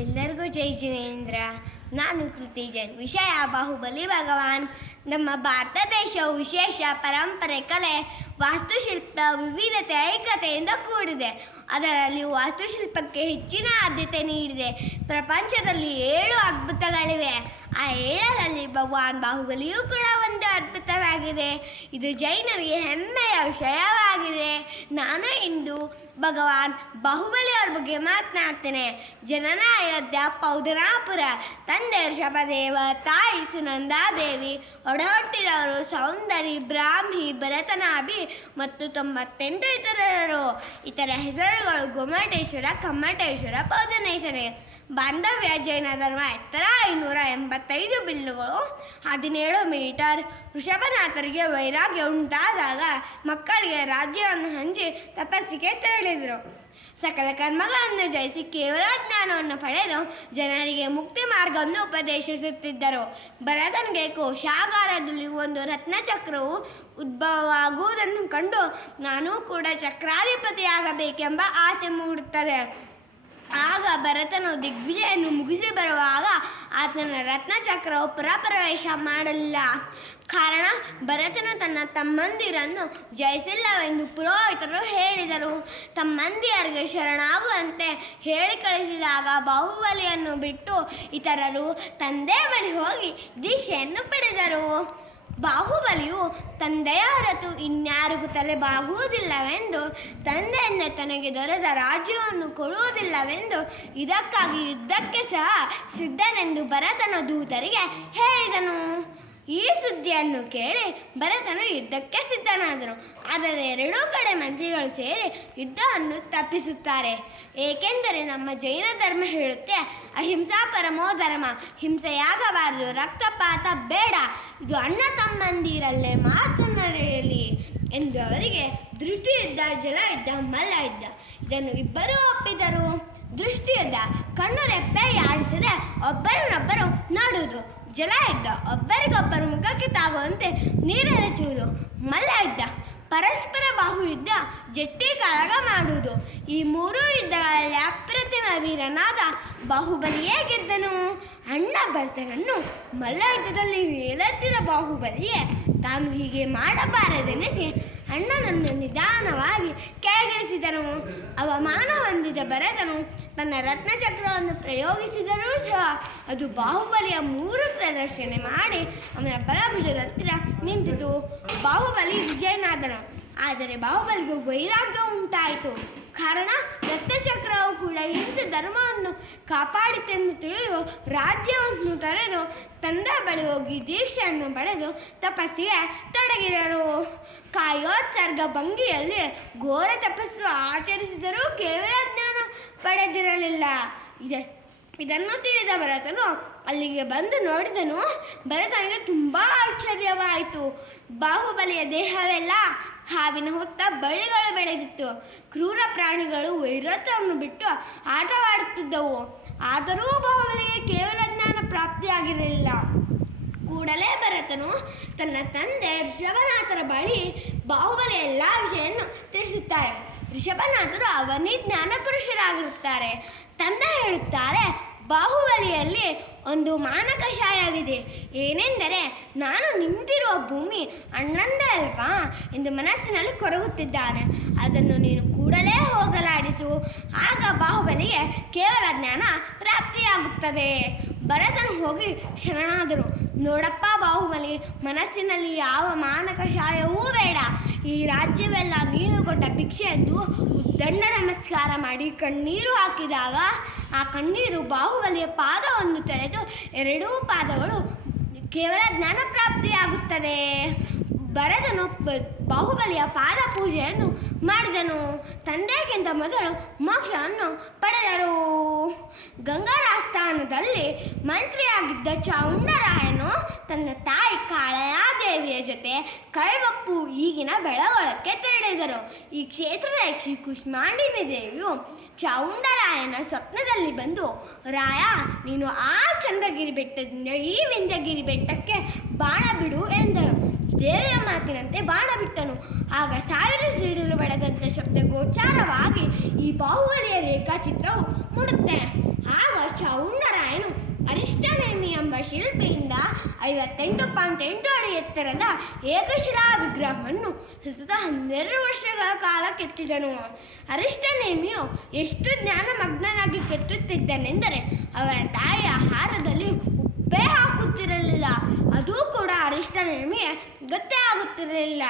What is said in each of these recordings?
ಎಲ್ಲರಿಗೂ ಜೈ ಜಿನೇಂದ್ರ ನಾನು ಕೃತಿ ಜೈನ್. ವಿಷಯ ಬಾಹುಬಲಿ ಭಗವಾನ್. ನಮ್ಮ ಭಾರತ ದೇಶವು ವಿಶೇಷ ಪರಂಪರೆ, ಕಲೆ, ವಾಸ್ತುಶಿಲ್ಪ, ವಿವಿಧತೆ, ಐಕ್ಯತೆಯಿಂದ ಕೂಡಿದೆ. ಅದರಲ್ಲಿ ವಾಸ್ತುಶಿಲ್ಪಕ್ಕೆ ಹೆಚ್ಚಿನ ಆದ್ಯತೆ ನೀಡಿದೆ. ಪ್ರಪಂಚದಲ್ಲಿ ಏಳು ಅದ್ಭುತಗಳಿವೆ. ಆ ಏಳರಲ್ಲಿ ಭಗವಾನ್ ಬಾಹುಬಲಿಯೂ ಕೂಡ ಒಂದು ಅದ್ಭುತವಾಗಿದೆ. ಇದು ಜೈನರಿಗೆ ಹೆಮ್ಮೆಯ ವಿಷಯವಾಗಿದೆ. ನಾನು ಇಂದು ಭಗವಾನ್ ಬಾಹುಬಲಿ ಅವ್ರ ಬಗ್ಗೆ ಮಾತನಾಡ್ತೇನೆ. ಜನನ ಅಯೋಧ್ಯ ಪೌದನಾಪುರ ತಂದೆ ಋಷಭದೇವ ತಾಯಿ ಸುನಂದಾದೇವಿ, ಒಡಹುಟ್ಟಿದವರು ಸೌಂದರಿ ಬ್ರಾಹ್ಮಿ ಭರತನಾಭಿ ಮತ್ತು ತೊಂಬತ್ತೆಂಟು ಇತರರು. ಇತರ ಹೆಸರುಗಳು ಗೊಮ್ಮಟೇಶ್ವರ, ಕಮ್ಮಟೇಶ್ವರ, ಪೌದನೇಶ್ವರ, ಬಾಂಧವ್ಯ, ಜೈನ ಧರ್ಮ, ಎತ್ತರ ಐನೂರ ಎಂಬತ್ತೈದು ಬಿಲ್ಲುಗಳು, ಹದಿನೇಳು ಮೀಟರ್. ಋಷಭನಾಥರಿಗೆ ವೈರಾಗ್ಯ ಉಂಟಾದಾಗ ಮಕ್ಕಳಿಗೆ ರಾಜ್ಯವನ್ನು ಹಂಚಿ ತಪಸ್ಸಿಗೆ ತೆರಳಿದರು ಸಕಲ ಕರ್ಮಗಳನ್ನು ಜಯಿಸಿ ಕೇವಲ ಜ್ಞಾನವನ್ನು ಪಡೆದು ಜನರಿಗೆ ಮುಕ್ತಿ ಮಾರ್ಗವನ್ನು ಉಪದೇಶಿಸುತ್ತಿದ್ದರು. ಭರತನಿಗೆ ಕೋಶಾಗಾರದಲ್ಲಿ ಒಂದು ರತ್ನಚಕ್ರವು ಉದ್ಭವವಾಗುವುದನ್ನು ಕಂಡು ನಾನು ಕೂಡ ಚಕ್ರಾಧಿಪತಿಯಾಗಬೇಕೆಂಬ ಆಸೆ ಮೂಡುತ್ತದೆ. ಆಗ ಭರತನು ದಿಗ್ವಿಜಯನ್ನು ಮುಗಿಸಿ ಬರುವಾಗ ಆತನ ರತ್ನಚಕ್ರವು ಪುರಪ್ರವೇಶ ಮಾಡಲಿಲ್ಲ. ಕಾರಣ ಭರತನು ತನ್ನ ತಮ್ಮಂದಿರನ್ನು ಜಯಿಸಿಲ್ಲವೆಂದು ಪುರೋಹಿತರು ಹೇಳಿದರು. ತಮ್ಮಂದಿಯರಿಗೆ ಶರಣಾಗುವಂತೆ ಹೇಳಿ ಕಳಿಸಿದಾಗ ಬಾಹುಬಲಿಯನ್ನು ಬಿಟ್ಟು ಇತರರು ತಂದೆ ಬಳಿ ಹೋಗಿ ದೀಕ್ಷೆಯನ್ನು ಪಡೆದರು. ಬಾಹುಬಲಿಯು ತಂದೆಯ ಹೊರತು ಇನ್ಯಾರಿಗೂ ತಲೆಬಾಗುವುದಿಲ್ಲವೆಂದು ತಂದೆಯಿಂದ ತನಗೆ ದೊರೆತ ರಾಜ್ಯವನ್ನು ಕೊಡುವುದಿಲ್ಲವೆಂದು, ಇದಕ್ಕಾಗಿ ಯುದ್ಧಕ್ಕೆ ಸಹ ಸಿದ್ಧನೆಂದು ಭರತನ ದೂತರಿಗೆ ಹೇಳಿದನು. ಈ ಸುದ್ದಿಯನ್ನು ಕೇಳಿ ಭರತನು ಯುದ್ಧಕ್ಕೆ ಸಿದ್ಧನಾದರು ಆದರೆ ಎರಡೂ ಕಡೆ ಮಂತ್ರಿಗಳು ಸೇರಿ ಯುದ್ಧವನ್ನು ತಪ್ಪಿಸುತ್ತಾರೆ. ಏಕೆಂದರೆ ನಮ್ಮ ಜೈನ ಧರ್ಮ ಹೇಳುತ್ತೆ, ಅಹಿಂಸಾ ಪರಮೋ ಧರ್ಮ, ಹಿಂಸೆಯಾಗಬಾರದು, ರಕ್ತಪಾತ ಬೇಡ, ಇದು ಅಣ್ಣ ತಮ್ಮಂದಿರಲ್ಲೇ ಮಾತು ನಡೆಯಲಿ ಎಂದು ಅವರಿಗೆ ದೃಷ್ಟಿ ಇದ್ದ ಜಲ ಯುದ್ಧ ಮಲ್ಲ ಯುದ್ಧ ಇದನ್ನು ಇಬ್ಬರೂ ಒಪ್ಪಿದರು. ದೃಷ್ಟಿಯದ ಕಣ್ಣು ರೆಪ್ಪೆ ಆಡಿಸದೆ ಒಬ್ಬರನ್ನೊಬ್ಬರು ನೋಡುವುದು ಜಲ ಇದ್ದ ಒಬ್ಬರಿಗೊಬ್ಬರು ಮುಖಕ್ಕೆ ತಾಗುವಂತೆ ನೀರೆರಚುವುದು ಮಲ್ಲ ಯುದ್ಧ ಪರಸ್ಪರ ಬಾಹು ಯುದ್ಧ ಜಟ್ಟಿ ಕಾಳಗ ಮಾಡುವುದು. ಈ ಮೂರು ಯುದ್ಧಗಳಲ್ಲಿ ಅಪ್ರತಿಮ ವೀರನಾದ ಬಾಹುಬಲಿಯೇ ಗೆದ್ದನು. ಅಣ್ಣ ಭರ್ತನನ್ನು ಮಲ್ಲ ಯುದ್ಧದಲ್ಲಿ ಬಾಹುಬಲಿಯೇ, ತಾನು ಹೀಗೆ ಮಾಡಬಾರದೆನಿಸಿ ಅಣ್ಣನನ್ನು ನಿಧಾನವಾಗಿ ಕೆಳಗಿಳಿಸಿದನು. ಅವಮಾನ ಹೊಂದಿದ ಭರತನು ತನ್ನ ರತ್ನಚಕ್ರವನ್ನು ಪ್ರಯೋಗಿಸಿದರೂ ಸಹ ಅದು ಬಾಹುಬಲಿಯ ಮೂರು ಪ್ರದರ್ಶನ ಮಾಡಿ ಅವನ ಬಲಭುಜದ ಹತ್ತಿರ ನಿಂತಿತು. ಬಾಹುಬಲಿ ವಿಜಯನಾದನ. ಆದರೆ ಬಾಹುಬಲಿಗೆ ವೈರಾಗ್ಯ ಉಂಟಾಯಿತು. ಕಾರಣ ರತ್ನಚಕ್ರವು ಕೂಡ ಹಿಂಸೆ ಧರ್ಮವನ್ನು ಕಾಪಾಡಿತೆಂದು ತಿಳಿದು ರಾಜ್ಯವನ್ನು ತೊರೆದು ತಂದ ಬಳಿ ಹೋಗಿ ದೀಕ್ಷೆಯನ್ನು ಪಡೆದು ತಪಸ್ಸಿಗೆ ತೊಡಗಿದರು. ಕಾಯೋತ್ಸರ್ಗ ಭಂಗಿಯಲ್ಲಿ ಘೋರ ತಪಸ್ಸು ಆಚರಿಸಿದರೂ ಕೇವಲ ಜ್ಞಾನ ಪಡೆದಿರಲಿಲ್ಲ. ಇದೆ ಇದನ್ನು ತಿಳಿದ ಭರತನು ಅಲ್ಲಿಗೆ ಬಂದು ನೋಡಿದನು ಭರತನಿಗೆ ತುಂಬ ಆಶ್ಚರ್ಯವಾಯಿತು. ಬಾಹುಬಲಿಯ ದೇಹವೆಲ್ಲ ಹಾವಿನ ಹೊತ್ತ ಬಳ್ಳಿಗಳು ಬೆಳೆದಿತ್ತು ಕ್ರೂರ ಪ್ರಾಣಿಗಳು ವೈರತ್ವವನ್ನು ಬಿಟ್ಟು ಆಟವಾಡುತ್ತಿದ್ದವು. ಆದರೂ ಬಾಹುಬಲಿಗೆ ಕೇವಲ ಜ್ಞಾನ ಪ್ರಾಪ್ತಿಯಾಗಿರಲಿಲ್ಲ. ಕೂಡಲೇ ಭರತನು ತನ್ನ ತಂದೆ ಋಷಭನಾಥರ ಬಳಿ ಬಾಹುಬಲಿ ಎಲ್ಲ ವಿಷಯವನ್ನು ತಿಳಿಸುತ್ತಾರೆ. ಋಷಭನಾಥರು ಅವನೇ ಜ್ಞಾನ ಪುರುಷರಾಗಿರುತ್ತಾರೆ. ತಂದೆ ಹೇಳುತ್ತಾರೆ ಬಾಹುಬಲಿಯಲ್ಲಿ ಒಂದು ಮಾನಕಶಾಯವಿದೆ ಏನೆಂದರೆ, ನಾನು ನಿಂತಿರುವ ಭೂಮಿ ಅಣ್ಣಂದ ಅಲ್ವಾ ಎಂದು ಮನಸ್ಸಿನಲ್ಲಿ ಕೊರಗುತ್ತಿದ್ದಾನೆ. ಅದನ್ನು ನೀನು ಕೂಡಲೇ ಹೋಗಲಾಡಿಸು. ಆಗ ಬಾಹುಬಲಿಗೆ ಕೇವಲ ಜ್ಞಾನ ಪ್ರಾಪ್ತಿಯಾಗುತ್ತದೆ. ಭರತನು ಹೋಗಿ ಶರಣಾದರು. ನೋಡಪ್ಪ ಬಾಹುಬಲಿ, ಮನಸ್ಸಿನಲ್ಲಿ ಯಾವ ಮಾನಕಶಾಯವೂ ಬೇಡ. ಈ ರಾಜ್ಯವೆಲ್ಲ ನೀನು ಕೊಟ್ಟ ಭಿಕ್ಷೆ ಎಂದು ಉದ್ದಂಡ ನಮಸ್ಕಾರ ಮಾಡಿ ಕಣ್ಣೀರು ಹಾಕಿದಾಗ ಆ ಕಣ್ಣೀರು ಬಾಹುಬಲಿಯ ಪಾದವನ್ನು ತೆಳೆದು ಎರಡೂ ಪಾದಗಳು ಕೇವಲ ಜ್ಞಾನ ಪ್ರಾಪ್ತಿಯಾಗುತ್ತದೆ. ಭರತನು ಬ- ಬಾಹುಬಲಿಯ ಪಾದ ಪೂಜೆಯನ್ನು ಮಾಡಿದನು. ತಂದೆಗಿಂತ ಮೊದಲು ಮೋಕ್ಷವನ್ನು ಪಡೆದರು. ಗಂಗಾರಾಸ್ಥಾನದಲ್ಲಿ ಮಂತ್ರಿಯಾಗಿದ್ದ ಚಾಮುಂಡರಾಯನು ತನ್ನ ತಾಯಿ ಕಾಳಯಾದೇವಿಯ ಜೊತೆ ಕೈವಪ್ಪು ಈಗಿನ ಬೆಳಗೊಳಕ್ಕೆ ತೆರಳಿದರು. ಈ ಕ್ಷೇತ್ರದ ಶ್ರೀ ಕುಷ್ಮಾಂಡಿನಿ ದೇವಿಯು ಚಾವುಂಡರಾಯನ ಸ್ವಪ್ನದಲ್ಲಿ ಬಂದು, ರಾಯ, ನೀನು ಆ ಚಂದ್ರಗಿರಿ ಬೆಟ್ಟದಿಂದ ಈ ವಿಂಧ್ಯಗಿರಿ ಬೆಟ್ಟಕ್ಕೆ ಬಾಣ ಬಿಡು ಎಂದಳು. ದೇವಿಯ ಮಾತಿನಂತೆ ಬಾಣ ಬಿಟ್ಟನು. ಆಗ ಸಾವಿರ ಸಿಡಿಲು ಬಡದಂತ ಶಬ್ದ ಗೋಚಾರವಾಗಿ ಈ ಬಾಹುಬಲಿಯ ರೇಖಾಚಿತ್ರವು ಮೂಡುತ್ತೆ. ಆಗ ಚಾವುಂಡರಾಯನು ಅರಿಷ್ಟನೇಮಿ ಶಿಲ್ಪಿಯಿಂದ ಐವತ್ತೆಂಟು ಪಾಯಿಂಟ್ ಎಂಟು ಅಡಿ ಎತ್ತರದ ಏಕಶಿಲಾ ವಿಗ್ರಹವನ್ನು ಸತತ ಹನ್ನೆರಡು ವರ್ಷಗಳ ಕಾಲ ಕೆತ್ತಿದನು. ಅರಿಷ್ಟನೇಮಿಯು ಎಷ್ಟು ಜ್ಞಾನಮಗ್ನನಾಗಿ ಕೆತ್ತುತ್ತಿದ್ದನೆಂದರೆ ಅವರ ತಾಯಿಯ ಆಹಾರದಲ್ಲಿ ಉಪ್ಪೇ ಹಾಕುತ್ತಿರಲಿಲ್ಲ. ಅದು ಕೂಡ ಅರಿಷ್ಟನೇಮಿಗೆ ಗೊತ್ತೇ ಆಗುತ್ತಿರಲಿಲ್ಲ.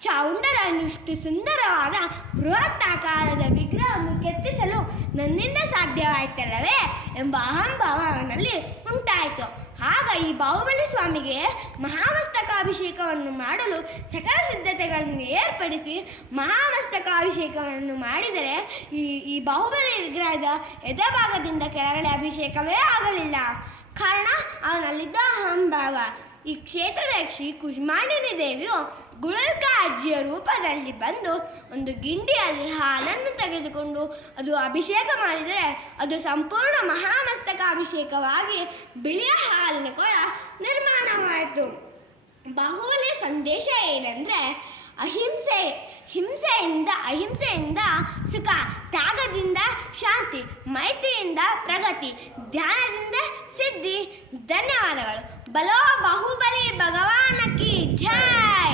ಚಾವುಂಡರಾಯನು ಇಷ್ಟು ಸುಂದರವಾದ ಬೃಹತ್ತಾಕಾರದ ವಿಗ್ರಹವನ್ನು ಕೆತ್ತಿಸಲು ನನ್ನಿಂದ ಸಾಧ್ಯವಾಯಿತಲ್ಲವೇ ಎಂಬ ಅಹಂಭಾವನಲ್ಲಿ ಉಂಟಾಯಿತು. ಆಗ ಈ ಬಾಹುಬಲಿ ಸ್ವಾಮಿಗೆ ಮಹಾಮಸ್ತಕಾಭಿಷೇಕವನ್ನು ಮಾಡಲು ಸಕಲ ಸಿದ್ಧತೆಗಳನ್ನು ಏರ್ಪಡಿಸಿ ಮಹಾಮಸ್ತಕಾಭಿಷೇಕವನ್ನು ಮಾಡಿದರೆ ಈ ಈ ಬಾಹುಬಲಿ ವಿಗ್ರಹದ ಎದೆಭಾಗದಿಂದ ಕೆಳಗಡೆ ಅಭಿಷೇಕವೇ ಆಗಲಿಲ್ಲ. ಕಾರಣ, ಅವನಲ್ಲಿದ್ದ ಅಹಂಭಾವ. ಈ ಕ್ಷೇತ್ರದ ಶ್ರೀ ಕುಷ್ಮಾಂಡಿನಿ ದೇವಿಯು ಅಜ್ಜಿಯ ರೂಪದಲ್ಲಿ ಬಂದು ಒಂದು ಗಿಂಡಿಯಲ್ಲಿ ಹಾಲನ್ನು ತೆಗೆದುಕೊಂಡು ಅದು ಅಭಿಷೇಕ ಮಾಡಿದರೆ ಅದು ಸಂಪೂರ್ಣ ಮಹಾಮಸ್ತಕ ಅಭಿಷೇಕವಾಗಿ ಬಿಳಿಯ ಹಾಲಿನ ಕೊಳ ನಿರ್ಮಾಣವಾಯಿತು ಬಾಹುಬಲಿ ಸಂದೇಶ ಏನಂದರೆ, ಅಹಿಂಸೆ, ಹಿಂಸೆಯಿಂದ, ಅಹಿಂಸೆಯಿಂದ ಸುಖ, ತ್ಯಾಗದಿಂದ ಶಾಂತಿ, ಮೈತ್ರಿಯಿಂದ ಪ್ರಗತಿ, ಧ್ಯಾನದಿಂದ ಸಿದ್ಧಿ, ಧನ್ಯವಾದಗಳು. ಬಲೋ ಬಾಹುಬಲಿ ಭಗವಾನ ಕಿ ಜೈ!